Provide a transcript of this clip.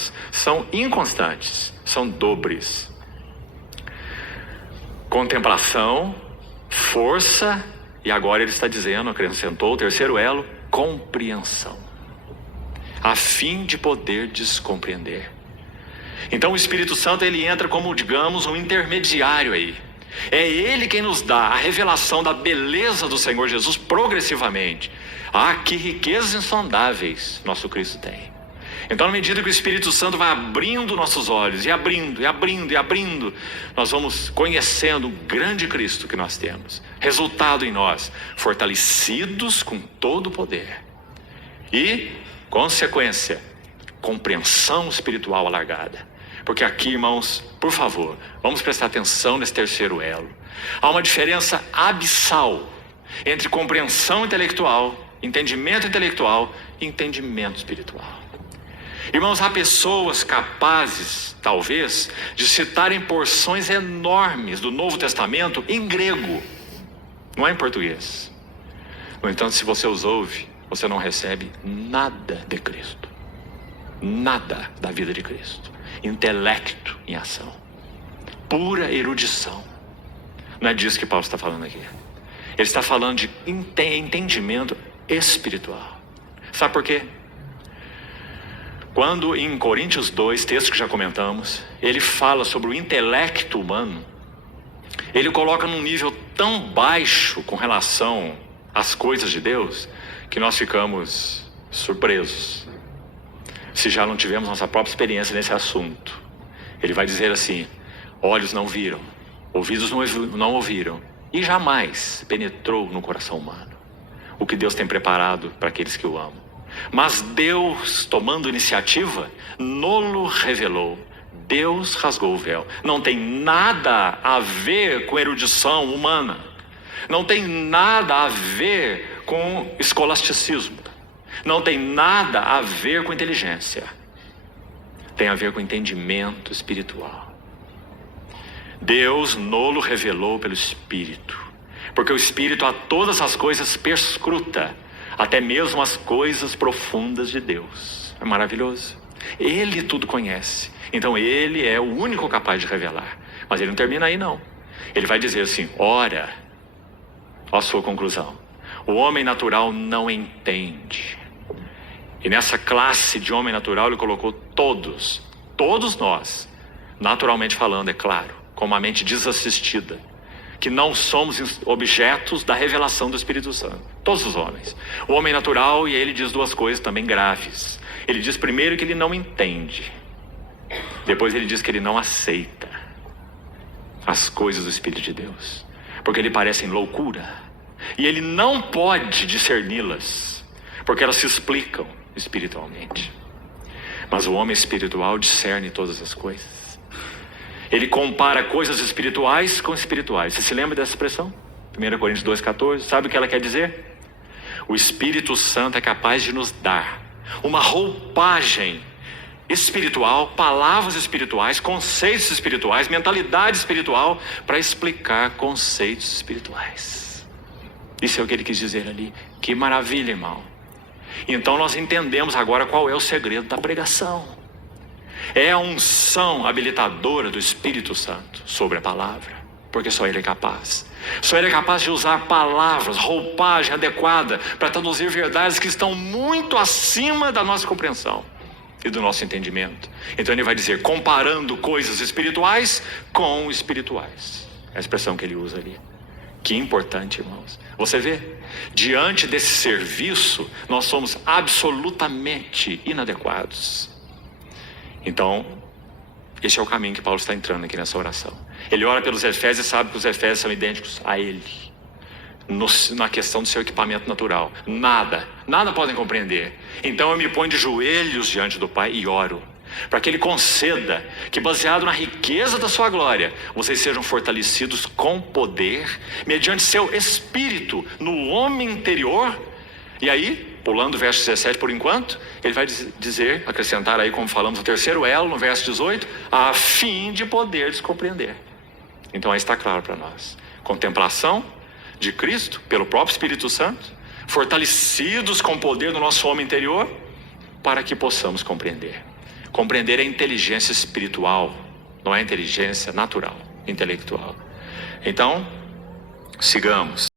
moedas, são inconstantes, são dobres. Contemplação, força, e agora ele está dizendo, acrescentou o terceiro elo, compreensão, a fim de poder descompreender. Então o Espírito Santo, ele entra como, digamos, um intermediário aí. É ele quem nos dá a revelação da beleza do Senhor Jesus progressivamente. Ah, que riquezas insondáveis nosso Cristo tem. Então, na medida que o Espírito Santo vai abrindo nossos olhos, e abrindo, e abrindo, e abrindo, nós vamos conhecendo o grande Cristo que nós temos. Resultado em nós, fortalecidos com todo o poder. E, consequência, compreensão espiritual alargada. Porque aqui, irmãos, por favor, vamos prestar atenção nesse terceiro elo. Há uma diferença abissal entre compreensão intelectual, entendimento intelectual e entendimento espiritual. Irmãos, há pessoas capazes, talvez, de citarem porções enormes do Novo Testamento em grego, não é em português. No entanto, se você os ouve, você não recebe nada de Cristo, nada da vida de Cristo. Intelecto em ação, pura erudição. Não é disso que Paulo está falando aqui. Ele está falando de entendimento espiritual. Sabe por quê? Quando em Coríntios 2, texto que já comentamos, ele fala sobre o intelecto humano, ele coloca num nível tão baixo com relação às coisas de Deus, que nós ficamos surpresos, se já não tivemos nossa própria experiência nesse assunto. Ele vai dizer assim: olhos não viram, ouvidos não ouviram, e jamais penetrou no coração humano o que Deus tem preparado para aqueles que o amam. Mas Deus, tomando iniciativa, nolo revelou. Deus rasgou o véu. Não tem nada a ver com erudição humana, não tem nada a ver com escolasticismo, não tem nada a ver com inteligência. Tem a ver com entendimento espiritual. Deus nolo revelou pelo Espírito, porque o Espírito a todas as coisas perscruta, até mesmo as coisas profundas de Deus. É maravilhoso. Ele tudo conhece. Então ele é o único capaz de revelar. Mas ele não termina aí não. Ele vai dizer assim: ora, ó a sua conclusão, o homem natural não entende. E nessa classe de homem natural ele colocou todos nós, naturalmente falando, é claro, com uma mente desassistida, que não somos objetos da revelação do Espírito Santo. Todos os homens. O homem natural, e ele diz duas coisas também graves. Ele diz primeiro que ele não entende. Depois ele diz que ele não aceita as coisas do Espírito de Deus, porque lhe parecem loucura. E ele não pode discerni-las, porque elas se explicam espiritualmente. Mas o homem espiritual discerne todas as coisas. Ele compara coisas espirituais com espirituais. Você se lembra dessa expressão? 1 Coríntios 2,14. Sabe o que ela quer dizer? O Espírito Santo é capaz de nos dar uma roupagem espiritual, palavras espirituais, conceitos espirituais, mentalidade espiritual, para explicar conceitos espirituais. Isso é o que ele quis dizer ali. Que maravilha, irmão. Então nós entendemos agora qual é o segredo da pregação. É a unção habilitadora do Espírito Santo sobre a palavra, porque só ele é capaz. Só ele é capaz de usar palavras, roupagem adequada para traduzir verdades que estão muito acima da nossa compreensão e do nosso entendimento. Então ele vai dizer, comparando coisas espirituais com espirituais. É a expressão que ele usa ali. Que importante, irmãos. Você vê, diante desse serviço, nós somos absolutamente inadequados. Então, esse é o caminho que Paulo está entrando aqui nessa oração. Ele ora pelos Efésios e sabe que os Efésios são idênticos a ele, na questão do seu equipamento natural. Nada podem compreender. Então eu me ponho de joelhos diante do Pai e oro, para que Ele conceda que, baseado na riqueza da sua glória, vocês sejam fortalecidos com poder, mediante seu Espírito, no homem interior. E aí, pulando o verso 17 por enquanto, ele vai dizer, acrescentar aí, como falamos, o terceiro elo, no verso 18, a fim de poder compreender. Então aí está claro para nós. Contemplação de Cristo, pelo próprio Espírito Santo, fortalecidos com o poder do nosso homem interior, para que possamos compreender. Compreender é inteligência espiritual, não é inteligência natural, intelectual. Então, sigamos.